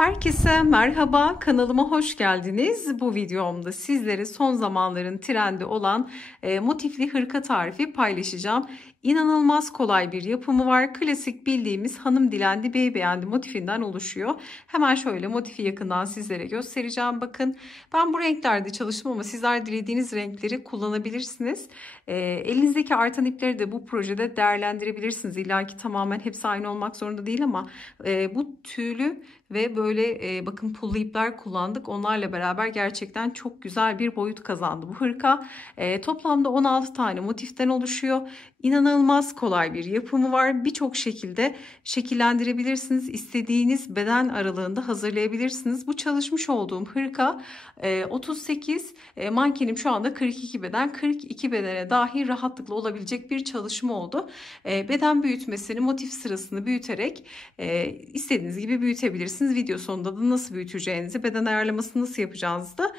Herkese merhaba, kanalıma hoş geldiniz. Bu videomda sizlere son zamanların trendi olan motifli hırka tarifi paylaşacağım. İnanılmaz kolay bir yapımı var. Klasik bildiğimiz hanım dilendi, bey beğendi motifinden oluşuyor. Hemen şöyle motifi yakından sizlere göstereceğim. Bakın, ben bu renklerde çalıştım ama sizler dilediğiniz renkleri kullanabilirsiniz. Elinizdeki artan ipleri de bu projede değerlendirebilirsiniz. İlla ki tamamen hepsi aynı olmak zorunda değil ama bu tüylü ve böyle bakın pullu ipler kullandık. Onlarla beraber gerçekten çok güzel bir boyut kazandı bu hırka. Toplamda 16 tane motiften oluşuyor. İnanılmaz kolay bir yapımı var. Birçok şekilde şekillendirebilirsiniz. İstediğiniz beden aralığında hazırlayabilirsiniz. Bu çalışmış olduğum hırka 38, mankenim şu anda 42 beden. 42 bedene dahi rahatlıkla olabilecek bir çalışma oldu. Beden büyütmesini, motif sırasını büyüterek istediğiniz gibi büyütebilirsiniz. Video sonunda da nasıl büyüteceğinizi, beden ayarlamasını nasıl yapacağınızı da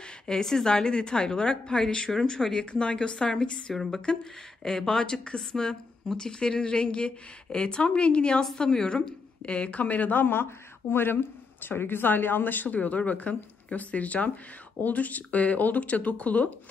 sizlerle detaylı olarak paylaşıyorum. Şöyle yakından göstermek istiyorum. Bakın, bağcık kısmı, motiflerin rengi, tam rengini yansıtamıyorum kamerada ama umarım şöyle güzelliği anlaşılıyordur. Bakın, göstereceğim. Oldukça dokulu,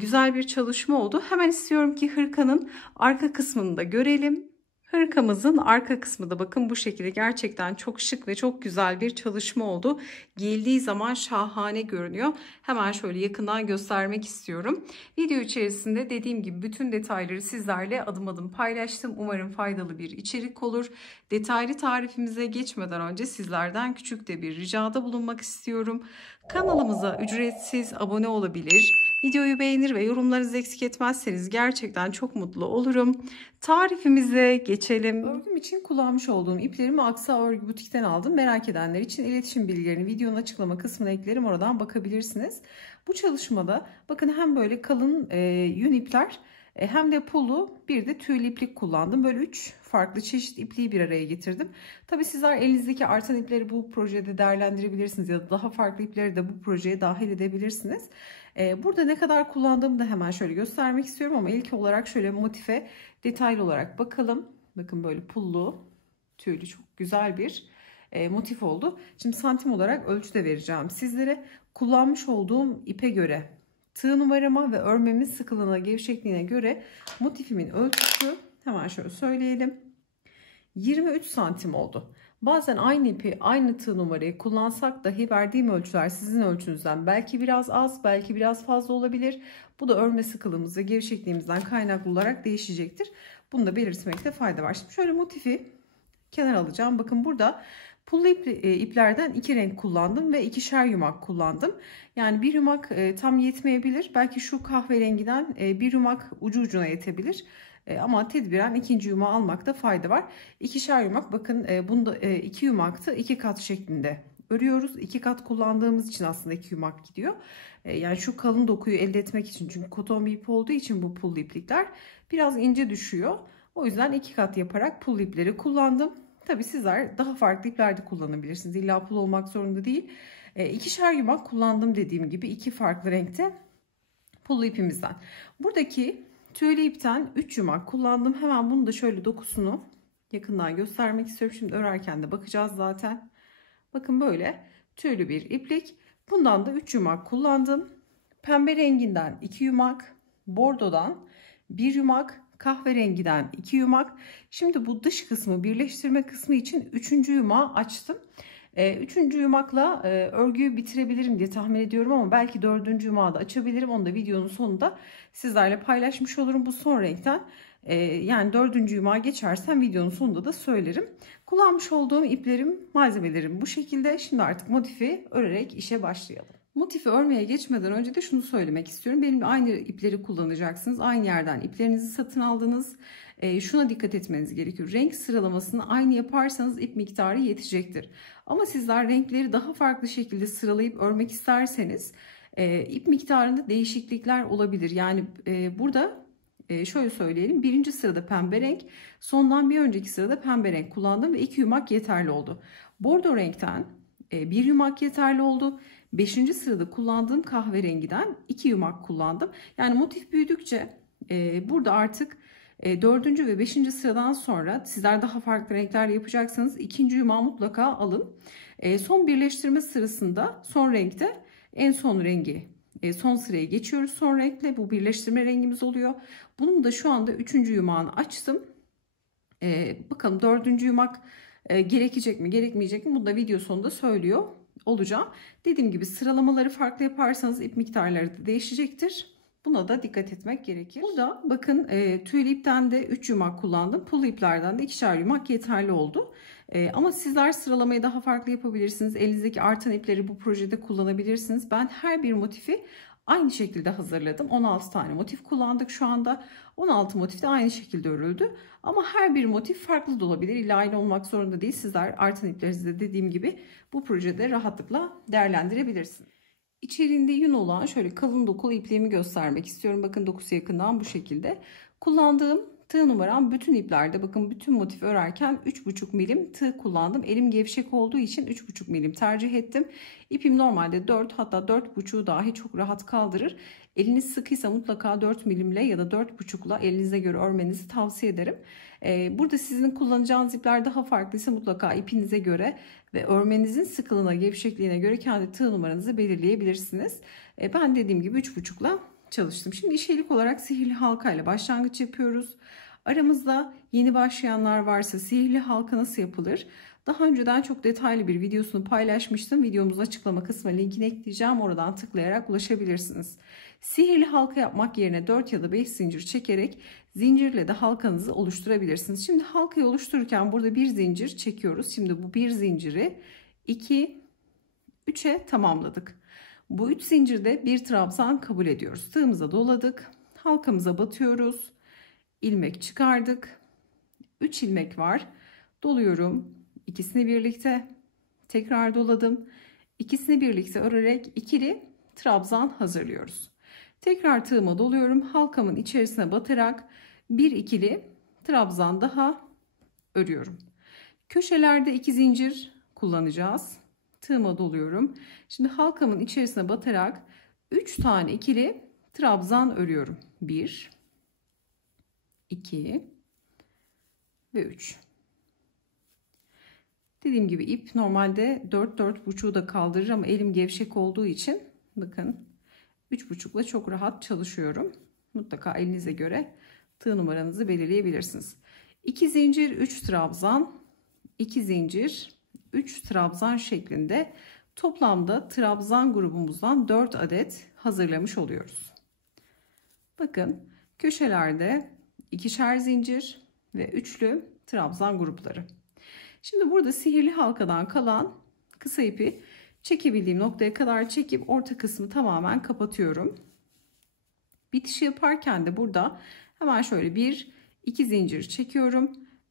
güzel bir çalışma oldu. Hemen istiyorum ki hırkanın arka kısmını da görelim. Hırkamızın arka kısmı da bakın bu şekilde, gerçekten çok şık ve çok güzel bir çalışma oldu. Giyildiği zaman şahane görünüyor. Hemen şöyle yakından göstermek istiyorum. Video içerisinde dediğim gibi bütün detayları sizlerle adım adım paylaştım. Umarım faydalı bir içerik olur. Detaylı tarifimize geçmeden önce sizlerden küçük de bir ricada bulunmak istiyorum. Kanalımıza ücretsiz abone olabilir, videoyu beğenir ve yorumlarınızı eksik etmezseniz gerçekten çok mutlu olurum. Tarifimize geçelim. Örgüm için kullanmış olduğum iplerimi Aksa Örgü Butik'ten aldım. Merak edenler için iletişim bilgilerini videonun açıklama kısmına eklerim. Oradan bakabilirsiniz. Bu çalışmada bakın, hem böyle kalın yün ipler hem de pullu, bir de tüylü iplik kullandım. Böyle 3 farklı çeşit ipliği bir araya getirdim. Tabi sizler elinizdeki artan ipleri bu projede değerlendirebilirsiniz ya da daha farklı ipleri de bu projeye dahil edebilirsiniz. Burada ne kadar kullandığımı da hemen şöyle göstermek istiyorum ama ilk olarak şöyle motife detaylı olarak bakalım. Bakın, böyle pullu, tüylü çok güzel bir motif oldu. Şimdi santim olarak ölçü de vereceğim sizlere. Kullanmış olduğum ipe göre, tığ numarama ve örmemin sıkılığına, gevşekliğine göre motifimin ölçüsü hemen şöyle söyleyelim. 23 santim oldu. Bazen aynı ipi, aynı tığ numarayı kullansak dahi verdiğim ölçüler sizin ölçünüzden belki biraz az, belki biraz fazla olabilir. Bu da örme sıkılığımız ve gevşekliğimizden kaynaklı olarak değişecektir. Bunu da belirtmekte fayda var. Şimdi şöyle motifi kenara alacağım. Bakın, burada pullu iplerden 2 renk kullandım ve 2'şer yumak kullandım. Yani bir yumak tam yetmeyebilir. Belki şu kahverengiden bir yumak ucu ucuna yetebilir. Ama tedbiren ikinci yumağı almakta fayda var. 2'şer yumak, bakın bunda 2 yumaktı, 2 kat şeklinde örüyoruz. 2 kat kullandığımız için aslında 2 yumak gidiyor. Yani şu kalın dokuyu elde etmek için, çünkü koton bir ip olduğu için bu pullu iplikler biraz ince düşüyor. O yüzden 2 kat yaparak pullu ipleri kullandım. Tabi sizler daha farklı ipler de kullanabilirsiniz. İlla pul olmak zorunda değil. 2'şer yumak kullandım dediğim gibi, 2 farklı renkte pullu ipimizden. Buradaki tüylü ipten 3 yumak kullandım. Hemen bunu da şöyle dokusunu yakından göstermek istiyorum. Şimdi örerken de bakacağız zaten. Bakın, böyle tüylü bir iplik. Bundan da 3 yumak kullandım. Pembe renginden 2 yumak, bordodan 1 yumak, kahverengiden 2 yumak. Şimdi bu dış kısmı, birleştirme kısmı için 3. yumağı açtım. 3. yumakla örgüyü bitirebilirim diye tahmin ediyorum ama belki 4. yumağı da açabilirim. Onu da videonun sonunda sizlerle paylaşmış olurum. Bu son renkten yani 4. yumağa geçersem videonun sonunda da söylerim. Kullanmış olduğum iplerim, malzemelerim bu şekilde. Şimdi artık motifi örerek işe başlayalım. Motifi örmeye geçmeden önce de şunu söylemek istiyorum. Benimle aynı ipleri kullanacaksınız. Aynı yerden iplerinizi satın aldınız. Şuna dikkat etmeniz gerekiyor. Renk sıralamasını aynı yaparsanız ip miktarı yetecektir. Ama sizler renkleri daha farklı şekilde sıralayıp örmek isterseniz ip miktarında değişiklikler olabilir. Yani burada şöyle söyleyelim. Birinci sırada pembe renk, sondan bir önceki sırada pembe renk kullandım ve 2 yumak yeterli oldu. Bordo renkten 1 yumak yeterli oldu. 5. sırada kullandığım kahverengiden 2 yumak kullandım. Yani motif büyüdükçe burada artık 4. ve 5. sıradan sonra sizler daha farklı renklerle yapacaksanız 2. yumağı mutlaka alın. Son birleştirme sırasında son renkte en son rengi son sıraya geçiyoruz son renkle. Bu birleştirme rengimiz oluyor. Bunun da şu anda 3. yumağını açtım. Bakalım 4. yumak gerekecek mi gerekmeyecek mi? Bunu da video sonunda söylüyor olacağım. Dediğim gibi sıralamaları farklı yaparsanız ip miktarları da değişecektir. Buna da dikkat etmek gerekir. Burada bakın tüylü ipten de 3 yumak kullandım. Pullu iplerden de 2'şer yumak yeterli oldu. Ama sizler sıralamayı daha farklı yapabilirsiniz. Elinizdeki artan ipleri bu projede kullanabilirsiniz. Ben her bir motifi aynı şekilde hazırladım. 16 tane motif kullandık şu anda. 16 motif de aynı şekilde örüldü. Ama her bir motif farklı da olabilir. İlla aynı olmak zorunda değil. Sizler artan iplerinizi de dediğim gibi bu projede rahatlıkla değerlendirebilirsiniz. İçeriğinde yün olan şöyle kalın dokulu ipliğimi göstermek istiyorum. Bakın dokusu yakından bu şekilde. Kullandığım tığ numaram bütün iplerde, bakın bütün motif örerken 3,5 milim tığ kullandım. Elim gevşek olduğu için 3,5 milim tercih ettim. İpim normalde 4, hatta 4,5 dahi çok rahat kaldırır. Eliniz sıkıysa mutlaka 4 milimle ya da 4,5'la elinize göre örmenizi tavsiye ederim. Burada sizin kullanacağınız ipler daha farklıysa mutlaka ipinize göre ve örmenizin sıkılığına, gevşekliğine göre kendi tığ numaranızı belirleyebilirsiniz. Ben dediğim gibi 3,5'la çalıştım. Şimdi işçilik olarak sihirli halka ile başlangıç yapıyoruz. Aramızda yeni başlayanlar varsa sihirli halka nasıl yapılır? Daha önceden çok detaylı bir videosunu paylaşmıştım. Videomuzun açıklama kısmına linkini ekleyeceğim. Oradan tıklayarak ulaşabilirsiniz. Sihirli halka yapmak yerine 4 ya da 5 zincir çekerek zincirle de halkanızı oluşturabilirsiniz. Şimdi halkayı oluştururken burada bir zincir çekiyoruz. Şimdi bu bir zinciri 2, 3'e tamamladık. Bu 3 zincirde bir trabzan kabul ediyoruz. Tığımıza doladık. Halkamıza batıyoruz. İlmek çıkardık. 3 ilmek var. Doluyorum. İkisini birlikte tekrar doladım. İkisini birlikte örerek ikili trabzan hazırlıyoruz. Tekrar tığıma doluyorum. Halkamın içerisine batarak bir ikili trabzan daha örüyorum. Köşelerde 2 zincir kullanacağız. Tığıma doluyorum. Şimdi halkamın içerisine batarak 3 tane ikili trabzan örüyorum. 1, 2 ve 3. Dediğim gibi ip normalde 4-4,5'u da kaldırır ama elim gevşek olduğu için bakın 3,5'la çok rahat çalışıyorum. Mutlaka elinize göre tığ numaranızı belirleyebilirsiniz. 2 zincir 3 trabzan, 2 zincir 3 trabzan şeklinde toplamda trabzan grubumuzdan 4 adet hazırlamış oluyoruz. Bakın köşelerde ikişer zincir ve üçlü trabzan grupları. Şimdi burada sihirli halkadan kalan kısa ipi çekebildiğim noktaya kadar çekip orta kısmı tamamen kapatıyorum. Bitişi yaparken de burada hemen şöyle 1-2 zincir çekiyorum.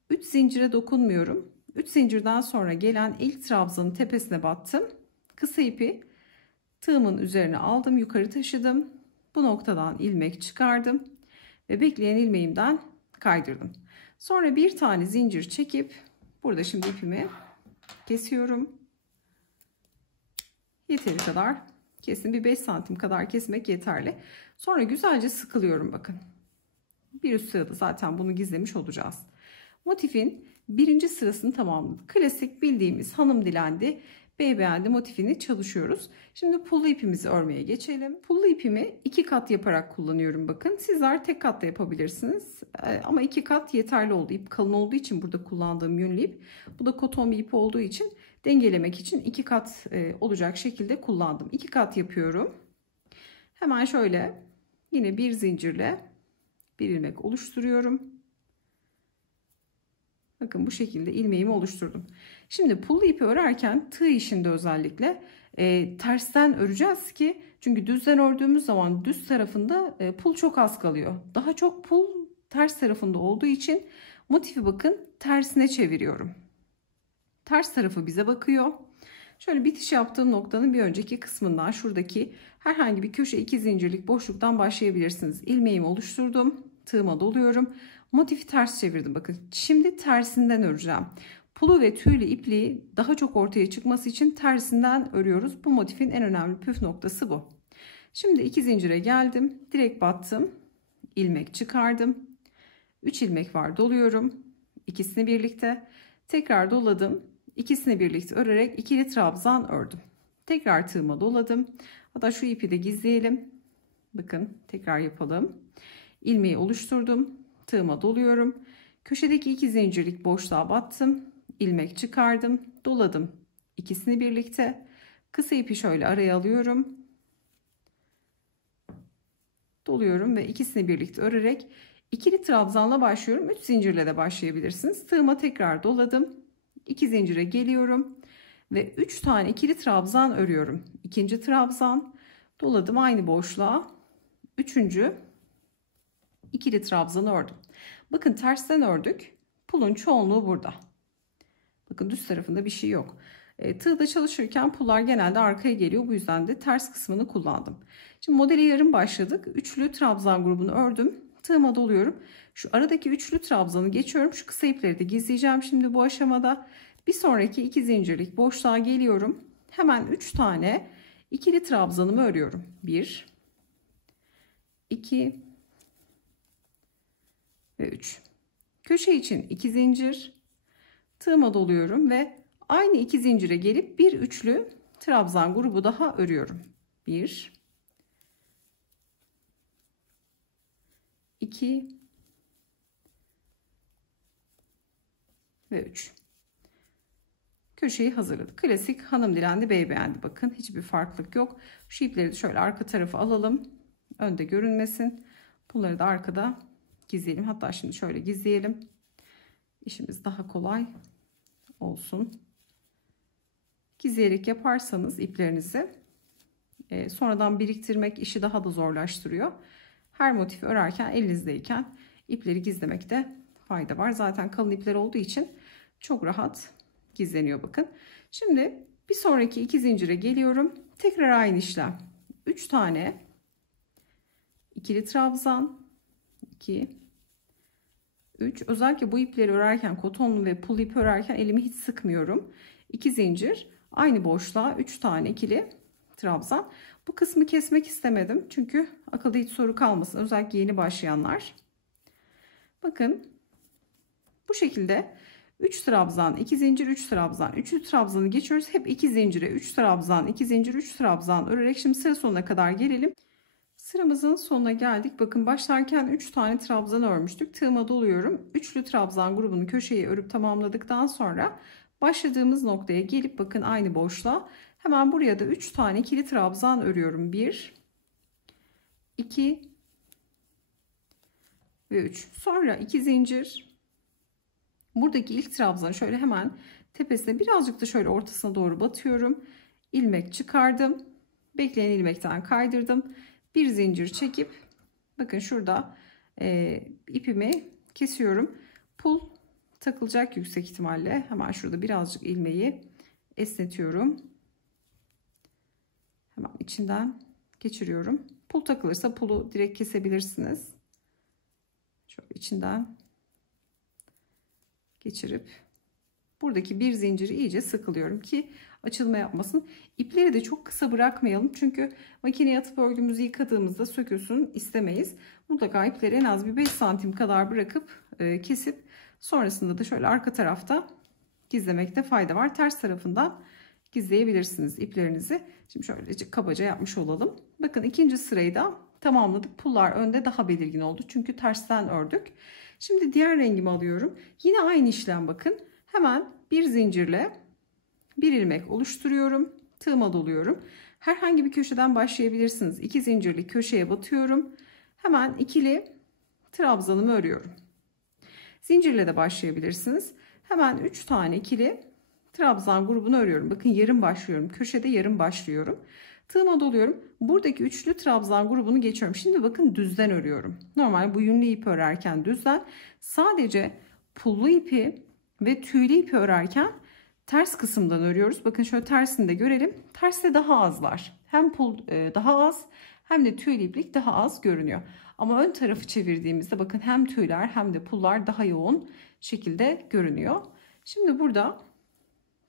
3 zincire dokunmuyorum. 3 zincirden sonra gelen ilk trabzanın tepesine battım. Kısa ipi tığımın üzerine aldım, yukarı taşıdım. Bu noktadan ilmek çıkardım ve bekleyen ilmeğimden kaydırdım. Sonra bir tane zincir çekip burada şimdi ipimi kesiyorum. Yeteri kadar kesin, bir 5 santim kadar kesmek yeterli. Sonra güzelce sıkılıyorum bakın. Bir üst sırada zaten bunu gizlemiş olacağız. Motifin birinci sırasını tamamladık. Klasik bildiğimiz hanım dilendi, bey beğendi motifini çalışıyoruz. Şimdi pullu ipimizi örmeye geçelim. Pullu ipimi 2 kat yaparak kullanıyorum bakın. Sizler tek kat da yapabilirsiniz. Ama 2 kat yeterli oldu. İp kalın olduğu için burada kullandığım yünlü ip. Bu da koton bir ip olduğu için dengelemek için 2 kat olacak şekilde kullandım. 2 kat yapıyorum. Hemen şöyle yine bir zincirle bir ilmek oluşturuyorum. Bakın bu şekilde ilmeğimi oluşturdum. Şimdi pullu ipi örerken tığ işinde özellikle tersten öreceğiz ki, çünkü düzden ördüğümüz zaman düz tarafında pul çok az kalıyor. Daha çok pul ters tarafında olduğu için motifi bakın tersine çeviriyorum. Ters tarafı bize bakıyor. Şöyle bitiş yaptığım noktanın bir önceki kısmından şuradaki herhangi bir köşe 2 zincirlik boşluktan başlayabilirsiniz. İlmeğimi oluşturdum. Tığıma doluyorum. Motifi ters çevirdim. Bakın şimdi tersinden öreceğim. Pulu ve tüylü ipliği daha çok ortaya çıkması için tersinden örüyoruz. Bu motifin en önemli püf noktası bu. Şimdi 2 zincire geldim. Direkt battım. İlmek çıkardım. 3 ilmek var, doluyorum. İkisini birlikte tekrar doladım. İkisini birlikte örerek ikili trabzan ördüm. Tekrar tığıma doladım. Hatta şu ipi de gizleyelim. Bakın tekrar yapalım. İlmeği oluşturdum. Tığıma doluyorum. Köşedeki 2 zincirlik boşluğa battım. İlmek çıkardım. Doladım. İkisini birlikte. Kısa ipi şöyle araya alıyorum. Doluyorum ve ikisini birlikte örerek ikili trabzanla başlıyorum. 3 zincirle de başlayabilirsiniz. Tığıma tekrar doladım. 2 zincire geliyorum ve 3 tane ikili trabzan örüyorum. İkinci trabzan, doladım aynı boşluğa. Üçüncü ikili trabzanı ördüm. Bakın tersten ördük. Pulun çoğunluğu burada. Bakın düz tarafında bir şey yok. Tığda çalışırken pullar genelde arkaya geliyor. Bu yüzden de ters kısmını kullandım. Şimdi modeli yarım başladık. Üçlü trabzan grubunu ördüm. Tığıma doluyorum. Şu aradaki üçlü trabzanı geçiyorum. Şu kısa ipleri de gizleyeceğim şimdi bu aşamada. Bir sonraki 2 zincirlik boşluğa geliyorum. Hemen 3 tane ikili trabzanımı örüyorum. 1 2 ve 3. Köşe için 2 zincir. Tığıma doluyorum ve aynı 2 zincire gelip bir üçlü trabzan grubu daha örüyorum. 1 2 ve 3. Köşeyi hazırladık. Klasik hanım dilendi bey beğendi. Bakın hiçbir farklılık yok. Şu ipleri de şöyle arka tarafa alalım. Önde görünmesin. Bunları da arkada gizleyelim. Hatta şimdi şöyle gizleyelim. İşimiz daha kolay olsun. Gizleyerek yaparsanız iplerinizi sonradan biriktirmek işi daha da zorlaştırıyor. Her motifi örerken elinizdeyken ipleri gizlemekte fayda var. Zaten kalın ipler olduğu için çok rahat gizleniyor bakın. Şimdi bir sonraki 2 zincire geliyorum. Tekrar aynı işlem. 3 tane ikili trabzan, 2 3. Özellikle bu ipleri örerken, kotonlu ve pul ip örerken elimi hiç sıkmıyorum. 2 zincir, aynı boşluğa 3 tane ikili trabzan. Bu kısmı kesmek istemedim. Çünkü akılda hiç soru kalmasın. Özellikle yeni başlayanlar. Bakın bu şekilde 3 trabzan, 2 zincir, 3 trabzan, 3 trabzanı geçiyoruz. Hep 2 zincire 3 trabzan, 2 zincir, 3 trabzan örerek şimdi sıra sonuna kadar gelelim. Sıramızın sonuna geldik. Bakın başlarken 3 tane trabzan örmüştük. Tığıma doluyorum. Üçlü trabzan grubunu köşeyi örüp tamamladıktan sonra başladığımız noktaya gelip bakın aynı boşluğa hemen buraya da 3 tane ikili trabzan örüyorum. 1 2 ve 3. Sonra 2 zincir. Buradaki ilk trabzanı şöyle hemen tepesine birazcık da şöyle ortasına doğru batıyorum. İlmek çıkardım. Bekleyen ilmekten kaydırdım. Bir zincir çekip bakın şurada ipimi kesiyorum. Pul takılacak yüksek ihtimalle. Hemen şurada birazcık ilmeği esnetiyorum. Hemen içinden geçiriyorum. Pul takılırsa pulu direkt kesebilirsiniz. Şöyle içinden geçirip buradaki bir zinciri iyice sıkılıyorum ki açılma yapmasın. İpleri de çok kısa bırakmayalım. Çünkü makineye atıp örgümüzü yıkadığımızda sökülsün istemeyiz. Mutlaka ipleri en az bir 5 santim kadar bırakıp kesip sonrasında da şöyle arka tarafta gizlemekte fayda var. Ters tarafından gizleyebilirsiniz iplerinizi. Şimdi şöyle kabaca yapmış olalım. Bakın ikinci sırayı da tamamladık. Pullar önde daha belirgin oldu. Çünkü tersten ördük. Şimdi diğer rengimi alıyorum. Yine aynı işlem bakın. Hemen bir zincirle bir ilmek oluşturuyorum. Tığıma doluyorum. Herhangi bir köşeden başlayabilirsiniz. 2 zincirli köşeye batıyorum. Hemen ikili trabzanımı örüyorum. Zincirle de başlayabilirsiniz. Hemen 3 tane ikili trabzan grubunu örüyorum. Bakın yarım başlıyorum. Köşede yarım başlıyorum. Tığıma doluyorum. Buradaki üçlü trabzan grubunu geçiyorum. Şimdi bakın düzden örüyorum. Normal bu yünlü ip örerken düzden. Sadece pullu ipi ve tüylü ipi örerken ters kısımdan örüyoruz. Bakın şöyle tersini de görelim. Terste daha azlar. Hem pul daha az hem de tüylü iplik daha az görünüyor. Ama ön tarafı çevirdiğimizde bakın hem tüyler hem de pullar daha yoğun şekilde görünüyor. Şimdi burada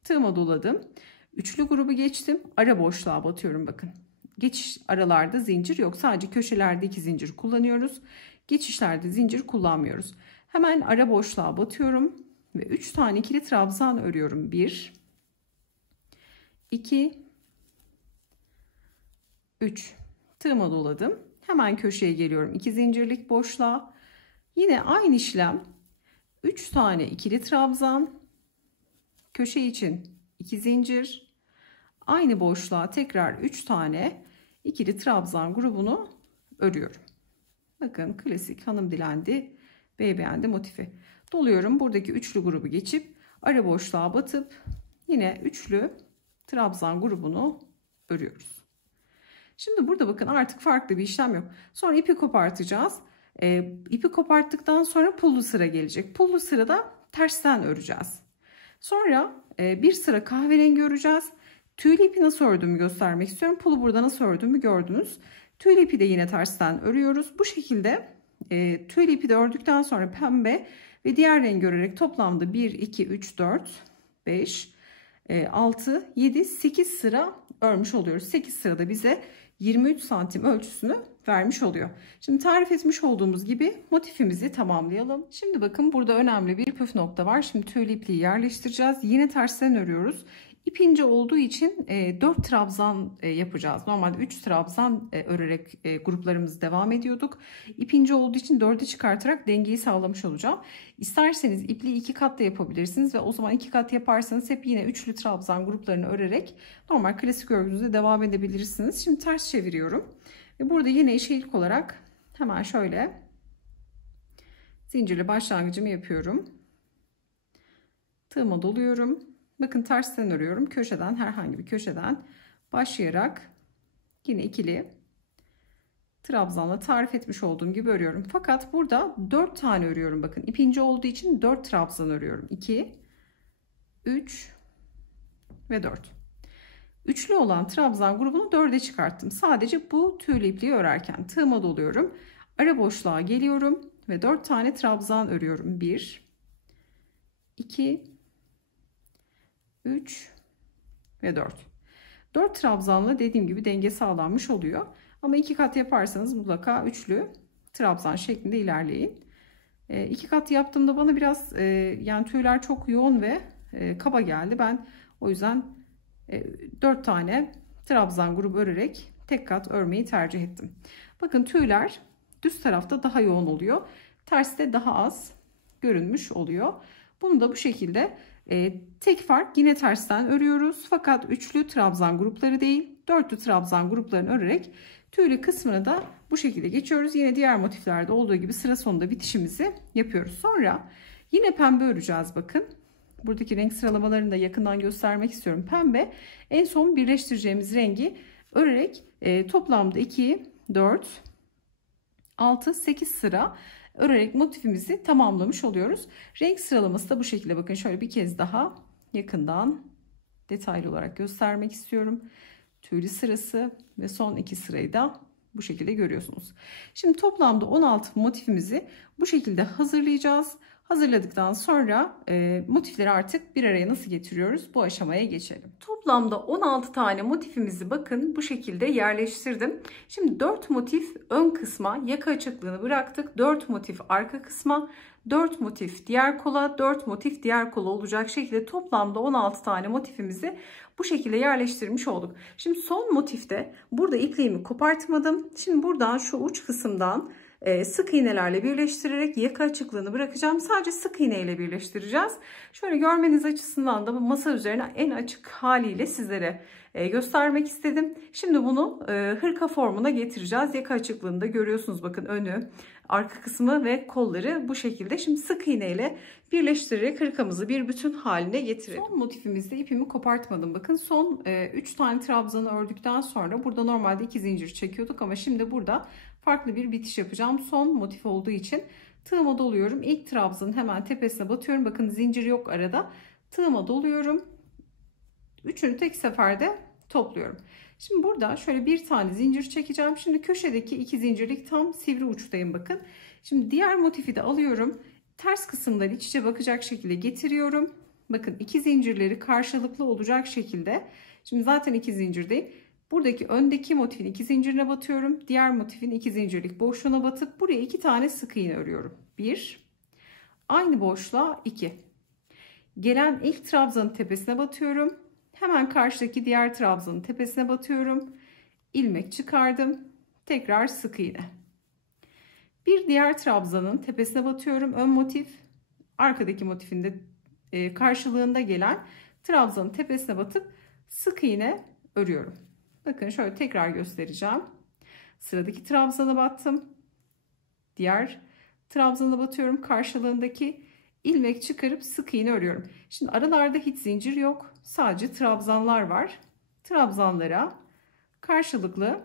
tığıma doladım. Üçlü grubu geçtim. Ara boşluğa batıyorum bakın. Geçiş aralarda zincir yok. Sadece köşelerde 2 zincir kullanıyoruz. Geçişlerde zincir kullanmıyoruz. Hemen ara boşluğa batıyorum ve 3 tane ikili trabzan örüyorum. 1 2, 3. Tığıma doladım. Hemen köşeye geliyorum. 2 zincirlik boşluğa. Yine aynı işlem. 3 tane ikili trabzan. Köşe için 2 zincir. Aynı boşluğa tekrar 3 tane ikili trabzan grubunu örüyorum. Bakın klasik hanım dilendi, bey beğendi motifi. Doluyorum. Buradaki üçlü grubu geçip ara boşluğa batıp yine üçlü trabzan grubunu örüyoruz. Şimdi burada bakın artık farklı bir işlem yok. Sonra ipi kopartacağız. İpi koparttıktan sonra pullu sıra gelecek. Pullu sırada tersten öreceğiz. Sonra bir sıra kahverengi öreceğiz. Tüylü ipi nasıl ördüğümü göstermek istiyorum. Pulu burada nasıl ördüğümü gördünüz. Tüylü ipi de yine tersten örüyoruz. Bu şekilde tüylü ipi de ördükten sonra pembe ve diğer rengi örerek toplamda 1, 2, 3, 4, 5, 6, 7, 8 sıra örmüş oluyoruz. 8 sırada bize 23 santim ölçüsünü vermiş oluyor. Şimdi tarif etmiş olduğumuz gibi motifimizi tamamlayalım. Şimdi bakın burada önemli bir püf nokta var. Şimdi tüylü ipliği yerleştireceğiz. Yine tersten örüyoruz. İp ince olduğu için 4 trabzan yapacağız. Normalde 3 trabzan örerek gruplarımız devam ediyorduk. İp ince olduğu için 4'e çıkartarak dengeyi sağlamış olacağım. İsterseniz ipliği 2 kat da yapabilirsiniz ve o zaman 2 kat yaparsanız hep yine üçlü trabzan gruplarını örerek normal klasik örgünüzde devam edebilirsiniz. Şimdi ters çeviriyorum. Ve burada yine işe ilk olarak hemen şöyle zincirli başlangıcımı yapıyorum. Tığıma doluyorum. Bakın tersten örüyorum. Köşeden, herhangi bir köşeden başlayarak yine ikili trabzanla tarif etmiş olduğum gibi örüyorum. Fakat burada 4 tane örüyorum. Bakın ip ince olduğu için 4 trabzan örüyorum. 2, 3 ve 4. Üçlü olan trabzan grubunu 4'e çıkarttım. Sadece bu tüylü ipliği örerken tığıma doluyorum. Ara boşluğa geliyorum ve 4 tane trabzan örüyorum. 1, 2, 3 ve 4. 4 trabzanla dediğim gibi denge sağlanmış oluyor. Ama 2 kat yaparsanız mutlaka üçlü trabzan şeklinde ilerleyin. 2 kat yaptığımda bana biraz yani tüyler çok yoğun ve kaba geldi. Ben o yüzden 4 tane trabzan grubu örerek tek kat örmeyi tercih ettim. Bakın tüyler düz tarafta daha yoğun oluyor. Terste daha az görünmüş oluyor. Bunu da bu şekilde tek fark yine tersten örüyoruz. Fakat üçlü trabzan grupları değil, dörtlü trabzan gruplarını örerek tüylü kısmını da bu şekilde geçiyoruz. Yine diğer motiflerde olduğu gibi sıra sonunda bitişimizi yapıyoruz. Sonra yine pembe öreceğiz bakın. Buradaki renk sıralamalarını da yakından göstermek istiyorum. Pembe en son birleştireceğimiz rengi örerek toplamda 2, 4, 6, 8 sıra örerek motifimizi tamamlamış oluyoruz. Renk sıralaması da bu şekilde. Bakın şöyle bir kez daha yakından detaylı olarak göstermek istiyorum. Tüylü sırası ve son 2 sırayı da bu şekilde görüyorsunuz. Şimdi toplamda 16 motifimizi bu şekilde hazırlayacağız. Hazırladıktan sonra motifleri artık bir araya nasıl getiriyoruz, bu aşamaya geçelim. Toplamda 16 tane motifimizi bakın bu şekilde yerleştirdim. Şimdi 4 motif ön kısma yaka açıklığını bıraktık. 4 motif arka kısma, 4 motif diğer kola, 4 motif diğer kola olacak şekilde toplamda 16 tane motifimizi bu şekilde yerleştirmiş olduk. Şimdi son motifte burada ipliğimi kopartmadım. Şimdi buradan şu uç kısımdan sık iğnelerle birleştirerek yaka açıklığını bırakacağım. Sadece sık iğne ile birleştireceğiz. Şöyle görmeniz açısından da masa üzerine en açık haliyle sizlere göstermek istedim. Şimdi bunu hırka formuna getireceğiz. Yaka açıklığını da görüyorsunuz. Bakın önü, arka kısmı ve kolları bu şekilde. Şimdi sık iğne ile birleştirerek hırkamızı bir bütün haline getirelim. Son motifimizde ipimi kopartmadım. Bakın son 3 tane trabzanı ördükten sonra burada normalde 2 zincir çekiyorduk ama şimdi burada farklı bir bitiş yapacağım. Son motif olduğu için tığıma doluyorum. İlk trabzanın hemen tepesine batıyorum. Bakın zincir yok arada. Tığıma doluyorum. Üçünü tek seferde topluyorum. Şimdi burada şöyle bir tane zincir çekeceğim. Şimdi köşedeki 2 zincirlik tam sivri uçtayım bakın. Şimdi diğer motifi de alıyorum. Ters kısımları iç içe bakacak şekilde getiriyorum. Bakın 2 zincirleri karşılıklı olacak şekilde. Şimdi zaten 2 zincir değil. Buradaki öndeki motifin 2 zincirine batıyorum. Diğer motifin 2 zincirlik boşluğuna batıp buraya 2 tane sık iğne örüyorum. 1, aynı boşluğa 2. Gelen ilk trabzanın tepesine batıyorum. Hemen karşıdaki diğer trabzanın tepesine batıyorum. İlmek çıkardım. Tekrar sık iğne. Bir diğer trabzanın tepesine batıyorum. Ön motif, arkadaki motifin de karşılığında gelen trabzanın tepesine batıp sık iğne örüyorum. Bakın şöyle tekrar göstereceğim. Sıradaki trabzana battım. Diğer trabzana batıyorum. Karşılığındaki ilmek çıkarıp sık iğne örüyorum. Şimdi aralarda hiç zincir yok. Sadece trabzanlar var. Trabzanlara karşılıklı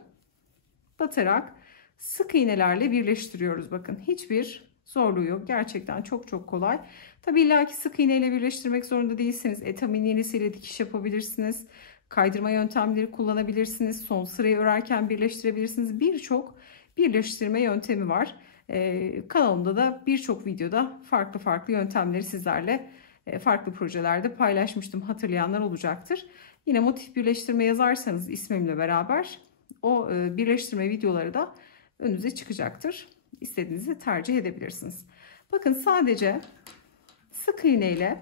batarak sık iğnelerle birleştiriyoruz. Bakın hiçbir zorluğu yok. Gerçekten çok çok kolay. Tabii illaki sık iğne ile birleştirmek zorunda değilsiniz. Etamin iğnesiyle dikiş yapabilirsiniz. Kaydırma yöntemleri kullanabilirsiniz. Son sırayı örerken birleştirebilirsiniz. Birçok birleştirme yöntemi var. Kanalımda da birçok videoda farklı farklı yöntemleri sizlerle farklı projelerde paylaşmıştım. Hatırlayanlar olacaktır. Yine motif birleştirme yazarsanız ismimle beraber o birleştirme videoları da önünüze çıkacaktır. İstediğinizi tercih edebilirsiniz. Bakın sadece sık iğne ile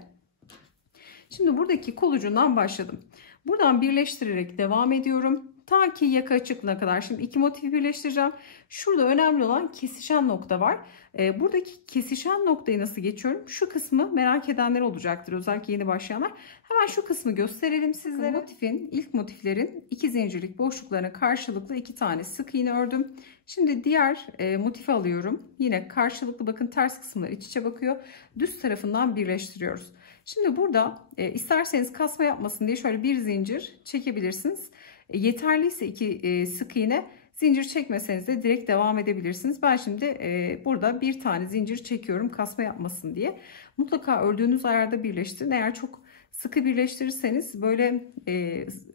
şimdi buradaki kol ucundan başladım. Buradan birleştirerek devam ediyorum. Ta ki yaka açıklığına kadar. Şimdi iki motifi birleştireceğim. Şurada önemli olan kesişen nokta var. Buradaki kesişen noktayı nasıl geçiyorum? Şu kısmı merak edenler olacaktır. Özellikle yeni başlayanlar. Hemen şu kısmı gösterelim sizlere. Motifin, ilk motiflerin iki zincirlik boşluklarına karşılıklı iki tane sık iğne ördüm. Şimdi diğer motifi alıyorum. Yine karşılıklı bakın ters kısımlar iç içe bakıyor. Düz tarafından birleştiriyoruz. Şimdi burada isterseniz kasma yapmasın diye şöyle bir zincir çekebilirsiniz. Yeterliyse iki sık iğne, zincir çekmeseniz de direkt devam edebilirsiniz. Ben şimdi burada bir tane zincir çekiyorum kasma yapmasın diye. Mutlaka ördüğünüz ayarda birleştirin. Eğer çok sıkı birleştirirseniz böyle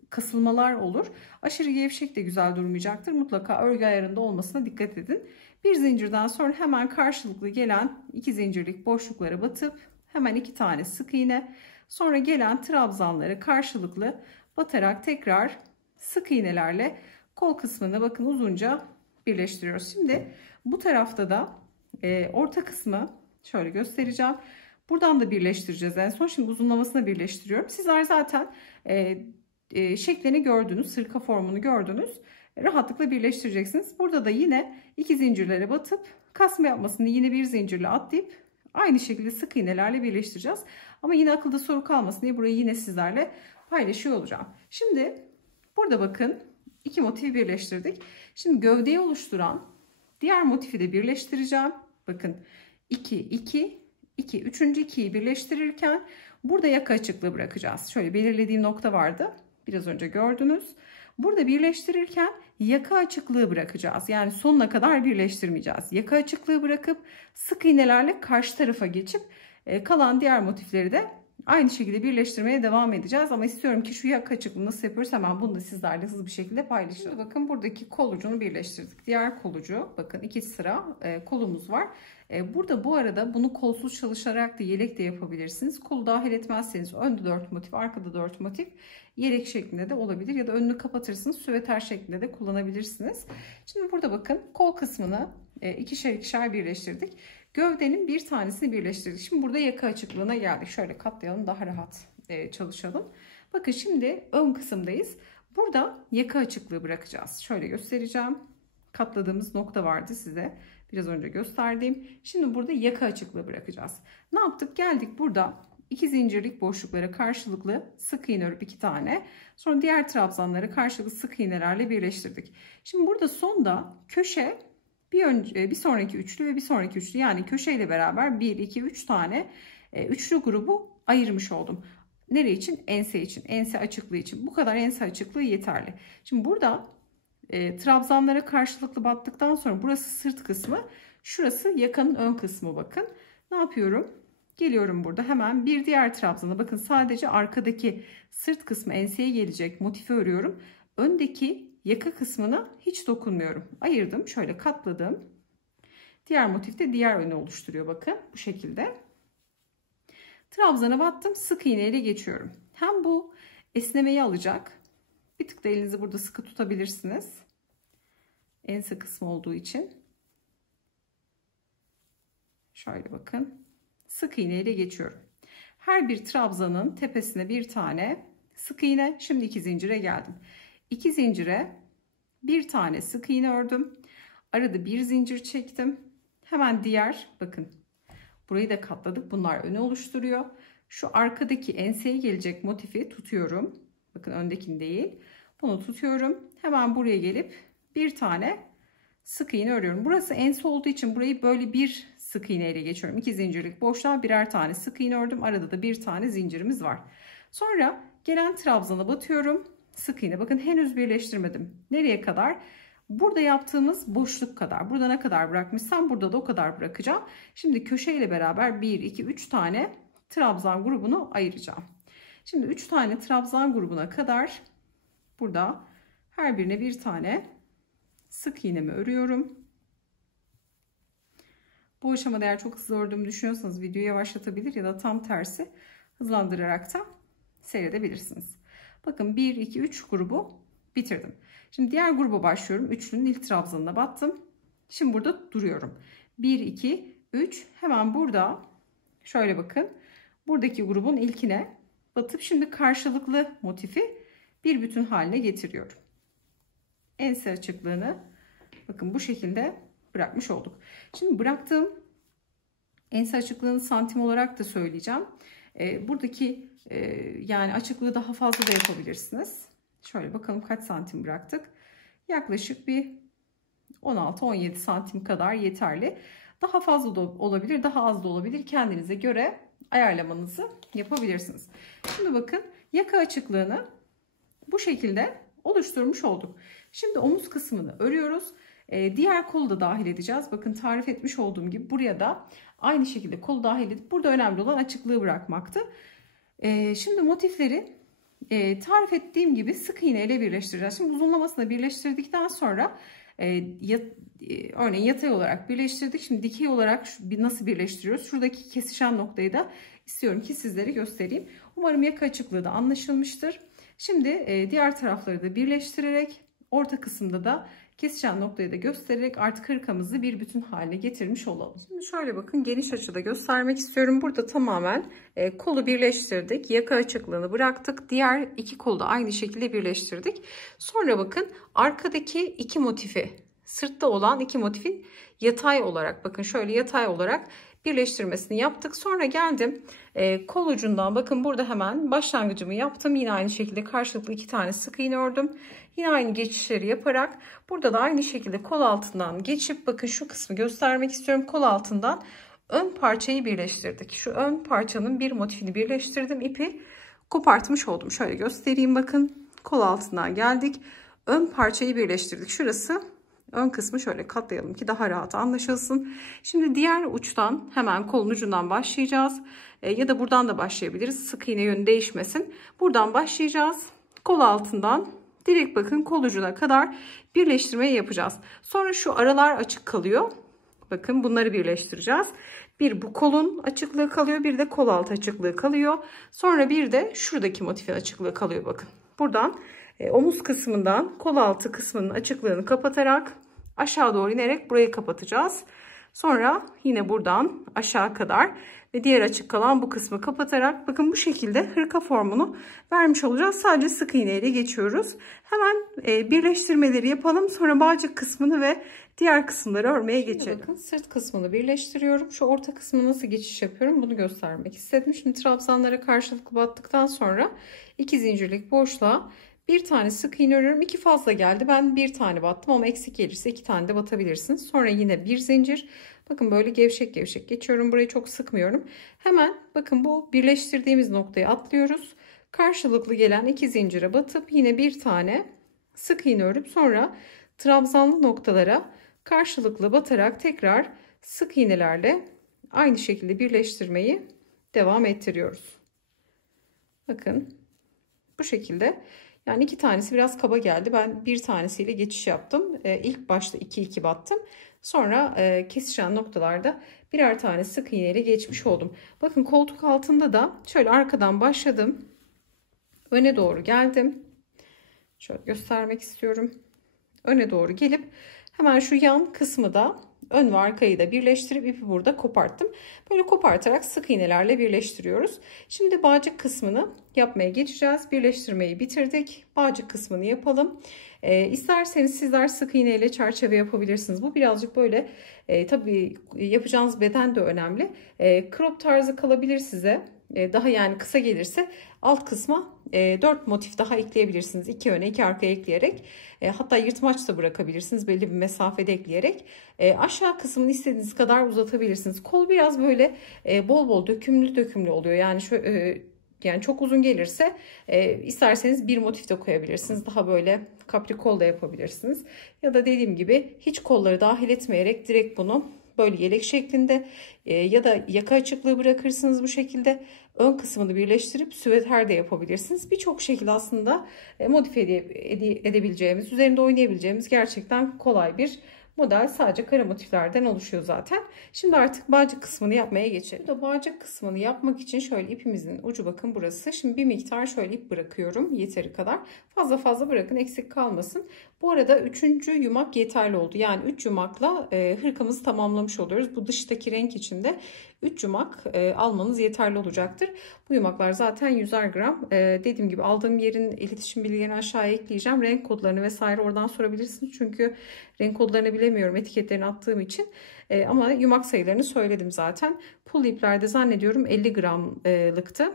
kasılmalar olur. Aşırı gevşek de güzel durmayacaktır. Mutlaka örgü ayarında olmasına dikkat edin. Bir zincirden sonra hemen karşılıklı gelen iki zincirlik boşluklara batıp hemen iki tane sık iğne, sonra gelen trabzanları karşılıklı batarak tekrar sık iğnelerle kol kısmını bakın uzunca birleştiriyoruz. Şimdi bu tarafta da orta kısmı şöyle göstereceğim. Buradan da birleştireceğiz en son. Şimdi uzunlamasına birleştiriyorum. Sizler zaten şeklini gördünüz, sırka formunu gördünüz. Rahatlıkla birleştireceksiniz. Burada da yine iki zincirlere batıp kasma yapmasını yine bir zincirle atlayıp aynı şekilde sık iğnelerle birleştireceğiz. Ama yine akılda soru kalmasın diye burayı yine sizlerle paylaşıyor olacağım. Şimdi burada bakın iki motifi birleştirdik. Şimdi gövdeyi oluşturan diğer motifi de birleştireceğim. Bakın 2, 2, 2. Üçüncü 2'yi birleştirirken burada yaka açıklığı bırakacağız. Şöyle belirlediğim nokta vardı. Biraz önce gördünüz. Burada birleştirirken yaka açıklığı bırakacağız. Yani sonuna kadar birleştirmeyeceğiz. Yaka açıklığı bırakıp sık iğnelerle karşı tarafa geçip kalan diğer motifleri de aynı şekilde birleştirmeye devam edeceğiz. Ama istiyorum ki şu yaka açıklığı nasıl yapıyoruz hemen bunu da sizlerle hızlı bir şekilde paylaşalım. Şimdi bakın buradaki kol ucunu birleştirdik. Diğer kol ucu bakın iki sıra kolumuz var. Burada bu arada bunu kolsuz çalışarak da yelek de yapabilirsiniz. Kolu dahil etmezseniz önde 4 motif, arkada 4 motif yelek şeklinde de olabilir. Ya da önünü kapatırsınız, süveter şeklinde de kullanabilirsiniz. Şimdi burada bakın kol kısmını ikişer ikişer birleştirdik. Gövdenin bir tanesini birleştirdik. Şimdi burada yaka açıklığına geldik. Şöyle katlayalım daha rahat çalışalım. Bakın şimdi ön kısımdayız. Burada yaka açıklığı bırakacağız. Şöyle göstereceğim. Katladığımız nokta vardı size biraz önce gösterdiğim. Şimdi burada yaka açıklığı bırakacağız. Ne yaptık? Geldik burada iki zincirlik boşluklara karşılıklı sık iğne örüp iki tane. Sonra diğer trabzanları karşılıklı sık iğnelerle birleştirdik. Şimdi burada sonda köşe bir sonraki üçlü ve bir sonraki üçlü, yani köşeyle beraber 1, 2, 3 tane üçlü grubu ayırmış oldum. Nereye için? Ense için. Ense açıklığı için. Bu kadar ense açıklığı yeterli. Şimdi burada trabzanlara karşılıklı battıktan sonra burası sırt kısmı, şurası yakanın ön kısmı. Bakın ne yapıyorum? Geliyorum burada hemen bir diğer trabzana, bakın sadece arkadaki sırt kısmı enseye gelecek motifi örüyorum. Öndeki yaka kısmına hiç dokunmuyorum. Ayırdım, şöyle katladım. Diğer motif de diğer önü oluşturuyor. Bakın bu şekilde. Trabzana battım, sık iğne ile geçiyorum. Hem bu esnemeyi alacak. Bir tık da elinizi burada sıkı tutabilirsiniz. Ense kısmı olduğu için. Şöyle bakın. Sık iğne ile geçiyorum. Her bir trabzanın tepesine bir tane sık iğne. Şimdi 2 zincire geldim. 2 zincire bir tane sık iğne ördüm. Arada bir zincir çektim. Hemen diğer, bakın burayı da katladık. Bunlar önü oluşturuyor. Şu arkadaki enseye gelecek motifi tutuyorum. Bakın öndekini değil. Bunu tutuyorum. Hemen buraya gelip bir tane sık iğne örüyorum. Burası ense olduğu için burayı böyle bir sık iğne ile geçiyorum. 2 zincirlik boşluğa birer tane sık iğne ördüm. Arada da bir tane zincirimiz var. Sonra gelen trabzana batıyorum. Sık iğne. Bakın henüz birleştirmedim. Nereye kadar? Burada yaptığımız boşluk kadar. Burada ne kadar bırakmışsam burada da o kadar bırakacağım. Şimdi köşe ile beraber 1, 2, 3 tane trabzan grubunu ayıracağım. Şimdi 3 tane trabzan grubuna kadar burada her birine bir tane sık iğnemi örüyorum. Bu aşamada eğer çok hızlı ördüğümü düşünüyorsanız videoyu yavaşlatabilir ya da tam tersi hızlandırarak da seyredebilirsiniz. Bakın 1, 2, 3 grubu bitirdim. Şimdi diğer gruba başlıyorum. Üçlünün ilk trabzanına battım. Şimdi burada duruyorum. 1, 2, 3. Hemen burada şöyle bakın. Buradaki grubun ilkine batıp şimdi karşılıklı motifi bir bütün haline getiriyorum. Ense açıklığını bakın bu şekilde bırakmış olduk. Şimdi bıraktığım ense açıklığını santim olarak da söyleyeceğim. Buradaki yani açıklığı daha fazla da yapabilirsiniz. Şöyle bakalım kaç santim bıraktık. Yaklaşık bir 16-17 santim kadar yeterli. Daha fazla da olabilir, daha az da olabilir. Kendinize göre ayarlamanızı yapabilirsiniz. Şimdi bakın yaka açıklığını bu şekilde oluşturmuş olduk. Şimdi omuz kısmını örüyoruz. Diğer kolu da dahil edeceğiz. Bakın tarif etmiş olduğum gibi buraya da aynı şekilde kolu dahil edip burada önemli olan açıklığı bırakmaktı. Şimdi motifleri tarif ettiğim gibi sık iğne ile birleştireceğiz. Şimdi uzunlamasını birleştirdikten sonra örneğin yatay olarak birleştirdik. Şimdi dikey olarak nasıl birleştiriyoruz? Şuradaki kesişen noktayı da istiyorum ki sizlere göstereyim. Umarım yaka açıklığı da anlaşılmıştır. Şimdi diğer tarafları da birleştirerek orta kısımda da kesişen noktayı da göstererek artık hırkamızı bir bütün haline getirmiş olalım. Şimdi şöyle bakın geniş açıda göstermek istiyorum. Burada tamamen kolu birleştirdik. Yaka açıklığını bıraktık. Diğer iki kolu da aynı şekilde birleştirdik. Sonra bakın arkadaki iki motifi, sırtta olan iki motifin yatay olarak, bakın şöyle yatay olarak birleştirmesini yaptık. Sonra geldim kol ucundan, bakın burada hemen başlangıcımı yaptım. Yine aynı şekilde karşılıklı iki tane sık iğne ördüm. Yine aynı geçişleri yaparak burada da aynı şekilde kol altından geçip bakın şu kısmı göstermek istiyorum. Kol altından ön parçayı birleştirdik. Şu ön parçanın bir motifini birleştirdim. İpi kopartmış oldum. Şöyle göstereyim bakın. Kol altından geldik. Ön parçayı birleştirdik. Şurası ön kısmı, şöyle katlayalım ki daha rahat anlaşılsın. Şimdi diğer uçtan hemen kolun ucundan başlayacağız. Ya da buradan da başlayabiliriz. Sık iğne yönü değişmesin. Buradan başlayacağız. Kol altından direkt bakın kol ucuna kadar birleştirmeyi yapacağız. Sonra şu aralar açık kalıyor. Bakın bunları birleştireceğiz. Bir bu kolun açıklığı kalıyor. Bir de kol altı açıklığı kalıyor. Sonra bir de şuradaki motifin açıklığı kalıyor bakın. Buradan omuz kısmından kol altı kısmının açıklığını kapatarak aşağı doğru inerek burayı kapatacağız. Sonra yine buradan aşağı kadar ve diğer açık kalan bu kısmı kapatarak bakın bu şekilde hırka formunu vermiş olacağız. Sadece sık iğne ile geçiyoruz. Hemen birleştirmeleri yapalım. Sonra bağcık kısmını ve diğer kısımları örmeye geçelim. Bakın sırt kısmını birleştiriyorum. Şu orta kısmı nasıl geçiş yapıyorum bunu göstermek istedim. Şimdi trabzanlara karşılıklı battıktan sonra 2 zincirlik boşluğa bir tane sık iğne örüyorum. 2 fazla geldi. Ben bir tane battım ama eksik gelirse 2 tane de batabilirsiniz. Sonra yine bir zincir. Bakın böyle gevşek gevşek geçiyorum. Burayı çok sıkmıyorum. Hemen bakın bu birleştirdiğimiz noktayı atlıyoruz. Karşılıklı gelen 2 zincire batıp yine bir tane sık iğne örüp sonra trabzanlı noktalara karşılıklı batarak tekrar sık iğnelerle aynı şekilde birleştirmeyi devam ettiriyoruz. Bakın bu şekilde. Yani 2 tanesi biraz kaba geldi. Ben bir tanesiyle geçiş yaptım. İlk başta 2-2 battım. Sonra kesişen noktalarda birer tane sık iğneyle geçmiş oldum. Bakın koltuk altında da şöyle arkadan başladım. Öne doğru geldim. Şöyle göstermek istiyorum. Öne doğru gelip hemen şu yan kısmı da ön ve arkayı da birleştirip ipi burada koparttım. Böyle kopartarak sık iğnelerle birleştiriyoruz. Şimdi bağcık kısmını yapmaya geçeceğiz. Birleştirmeyi bitirdik. Bağcık kısmını yapalım. İsterseniz sizler sık iğne ile çerçeve yapabilirsiniz. Bu birazcık böyle tabii yapacağınız beden de önemli. Crop tarzı kalabilir size. Daha yani kısa gelirse alt kısma 4 motif daha ekleyebilirsiniz. 2 öne 2 arkaya ekleyerek. Hatta yırtmaç da bırakabilirsiniz. Belli bir mesafede ekleyerek. Aşağı kısmını istediğiniz kadar uzatabilirsiniz. Kol biraz böyle bol bol dökümlü oluyor. Yani yani çok uzun gelirse isterseniz bir motif de koyabilirsiniz. Daha böyle kapri kol da yapabilirsiniz. Ya da dediğim gibi hiç kolları dahil etmeyerek direkt bunu böyle yelek şeklinde ya da yaka açıklığı bırakırsınız bu şekilde. Ön kısmını birleştirip süveter de yapabilirsiniz. Birçok şekilde aslında modifiye edebileceğimiz, üzerinde oynayabileceğimiz gerçekten kolay bir model. Sadece kare motiflerden oluşuyor zaten. Şimdi artık bağcık kısmını yapmaya geçelim. Burada bağcık kısmını yapmak için şöyle ipimizin ucu bakın burası. Şimdi bir miktar şöyle ip bırakıyorum yeteri kadar. Fazla bırakın, eksik kalmasın. Bu arada 3. yumak yeterli oldu. Yani 3 yumakla hırkamızı tamamlamış oluyoruz. Bu dıştaki renk içinde 3 yumak almanız yeterli olacaktır. Bu yumaklar zaten 100'er gram. Dediğim gibi aldığım yerin iletişim bilgilerini aşağıya ekleyeceğim. Renk kodlarını vesaire oradan sorabilirsiniz. Çünkü renk kodlarını bilemiyorum etiketlerini attığım için. Ama yumak sayılarını söyledim zaten. Pul iplerde zannediyorum 50 gramlıktı.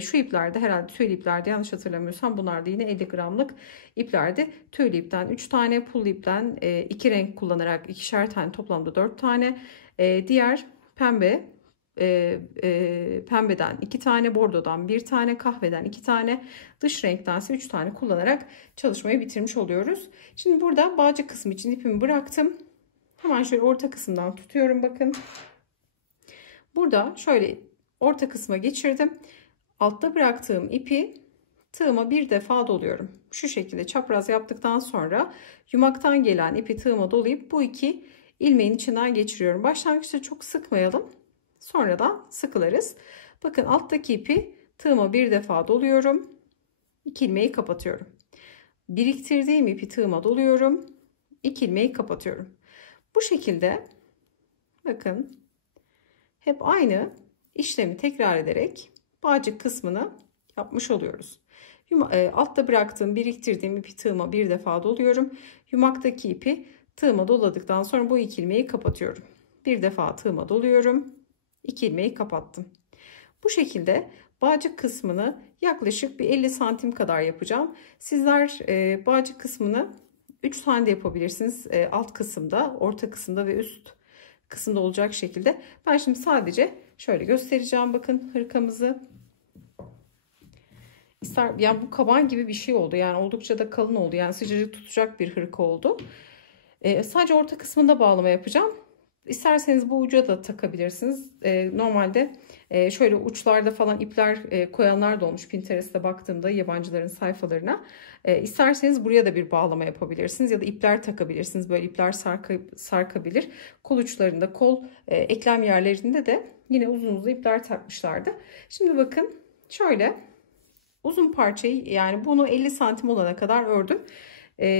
Şu iplerde herhalde tüylü iplerde yanlış hatırlamıyorsam bunlar da yine 50 gramlık iplerdi. Tüylü ipten 3 tane, pul ipten 2 renk kullanarak 2'şer tane, toplamda 4 tane. Diğer pembeden 2 tane, bordodan 1 tane, kahveden 2 tane, dış renktense 3 tane kullanarak çalışmayı bitirmiş oluyoruz. Şimdi burada bağcık kısmı için ipimi bıraktım. Hemen şöyle orta kısımdan tutuyorum bakın. Burada şöyle orta kısma geçirdim. Altta bıraktığım ipi tığıma bir defa doluyorum. Şu şekilde çapraz yaptıktan sonra yumaktan gelen ipi tığıma dolayıp bu iki ilmeğin içinden geçiriyorum. Başlangıçta çok sıkmayalım. Sonradan sıkılarız. Bakın alttaki ipi tığıma bir defa doluyorum. 2 ilmeği kapatıyorum. Biriktirdiğim ipi tığıma doluyorum. 2 ilmeği kapatıyorum. Bu şekilde bakın hep aynı işlemi tekrar ederek bağcık kısmını yapmış oluyoruz. Altta bıraktığım, biriktirdiğim ipi tığıma bir defa doluyorum. Yumaktaki ipi tığıma doladıktan sonra bu 2 ilmeği kapatıyorum. Bir defa tığıma doluyorum. 2 ilmeği kapattım. Bu şekilde bağcık kısmını yaklaşık bir 50 santim kadar yapacağım. Sizler bağcık kısmını 3 tane de yapabilirsiniz. Alt kısımda, orta kısımda ve üst kısımda olacak şekilde. Ben şimdi sadece şöyle göstereceğim. Bakın hırkamızı. Yani bu kaban gibi bir şey oldu. Yani oldukça da kalın oldu. Yani sıcacık tutacak bir hırka oldu. Sadece orta kısmında bağlama yapacağım. İsterseniz bu uca da takabilirsiniz. Normalde şöyle uçlarda falan ipler koyanlar da olmuş. Pinterest'te baktığımda yabancıların sayfalarına. İsterseniz buraya da bir bağlama yapabilirsiniz. Ya da ipler takabilirsiniz. Böyle ipler sarkabilir. Kol uçlarında, kol eklem yerlerinde de yine uzun ipler takmışlardı. Şimdi bakın şöyle uzun parçayı, yani bunu 50 santim olana kadar ördüm.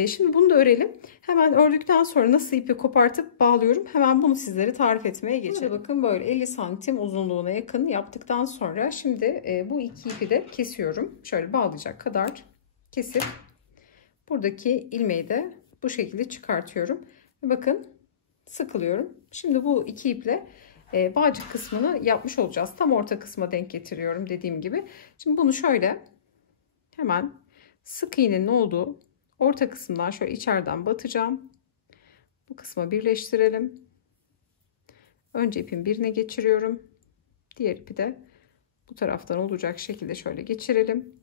Şimdi bunu da örelim. Hemen ördükten sonra nasıl ipi kopartıp bağlıyorum, hemen bunu sizlere tarif etmeye geçelim. Bakın böyle 50 santim uzunluğuna yakın yaptıktan sonra şimdi bu iki ipi de kesiyorum. Şöyle bağlayacak kadar kesip buradaki ilmeği de bu şekilde çıkartıyorum. Bakın sıkılıyorum. Şimdi bu iki iple bağcık kısmını yapmış olacağız. Tam orta kısma denk getiriyorum dediğim gibi. Şimdi bunu şöyle hemen sık iğnenin olduğu orta kısımdan şöyle içeriden batacağım. Bu kısma birleştirelim. Önce ipin birine geçiriyorum. Diğer ipi de bu taraftan olacak şekilde şöyle geçirelim.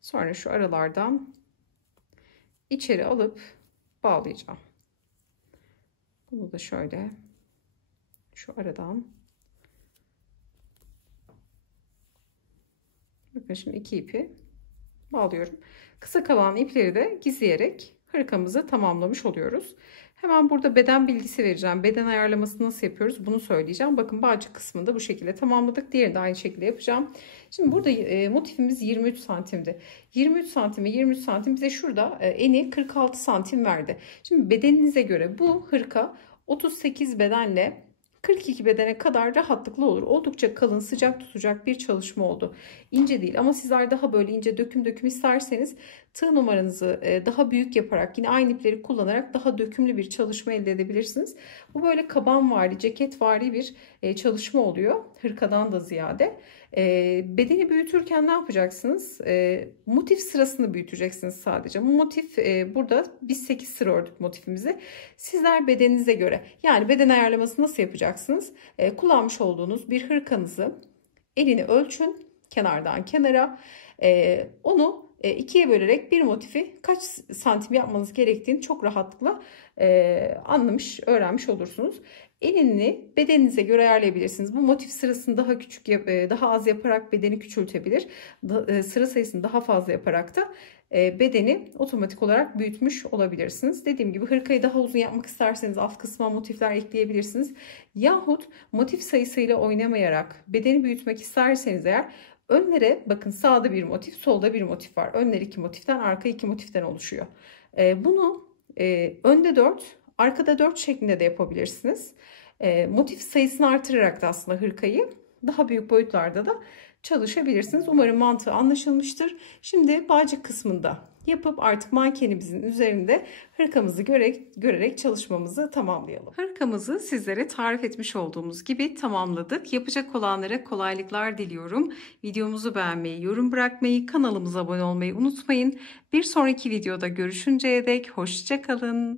Sonra şu aralardan içeri alıp bağlayacağım. Bunu da şöyle şu aradan. Bakın şimdi iki ipi bağlıyorum. Kısa kalan ipleri de gizleyerek hırkamızı tamamlamış oluyoruz. Hemen burada beden bilgisi vereceğim. Beden ayarlaması nasıl yapıyoruz bunu söyleyeceğim. Bakın bağcık kısmını da bu şekilde tamamladık. Diğerini de aynı şekilde yapacağım. Şimdi burada motifimiz 23 santimdi. 23 santime 23 santim bize şurada eni 46 santim verdi. Şimdi bedeninize göre bu hırka 38 bedenle 42 bedene kadar rahatlıkla olur. Oldukça kalın, sıcak tutacak bir çalışma oldu. İnce değil ama sizler daha böyle ince döküm döküm isterseniz tığ numaranızı daha büyük yaparak yine aynı ipleri kullanarak daha dökümlü bir çalışma elde edebilirsiniz. Bu böyle kabanvari, ceketvari bir çalışma oluyor. Hırkadan da ziyade. Bedeni büyütürken ne yapacaksınız? Motif sırasını büyüteceksiniz sadece. Bu motif burada biz 8 sıra ördük motifimizi. Sizler bedeninize göre, yani beden ayarlaması nasıl yapacaksınız? Kullanmış olduğunuz bir hırkanızı elini ölçün kenardan kenara. Onu ikiye bölerek bir motifi kaç santim yapmanız gerektiğini çok rahatlıkla anlamış, öğrenmiş olursunuz. Elini bedeninize göre ayarlayabilirsiniz. Bu motif sırasını daha küçük, daha az yaparak bedeni küçültebilir. Sıra sayısını daha fazla yaparak da bedeni otomatik olarak büyütmüş olabilirsiniz. Dediğim gibi hırkayı daha uzun yapmak isterseniz alt kısma motifler ekleyebilirsiniz. Yahut motif sayısıyla oynamayarak bedeni büyütmek isterseniz eğer önlere bakın, sağda bir motif, solda bir motif var. Önler 2 motiften, arka 2 motiften oluşuyor. Bunu önde 4, arkada 4 şeklinde de yapabilirsiniz. Motif sayısını artırarak da aslında hırkayı daha büyük boyutlarda da çalışabilirsiniz. Umarım mantığı anlaşılmıştır. Şimdi bağcık kısmında yapıp artık mankenimizin üzerinde hırkamızı görerek çalışmamızı tamamlayalım. Hırkamızı sizlere tarif etmiş olduğumuz gibi tamamladık. Yapacak olanlara kolaylıklar diliyorum. Videomuzu beğenmeyi, yorum bırakmayı, kanalımıza abone olmayı unutmayın. Bir sonraki videoda görüşünceye dek hoşça kalın.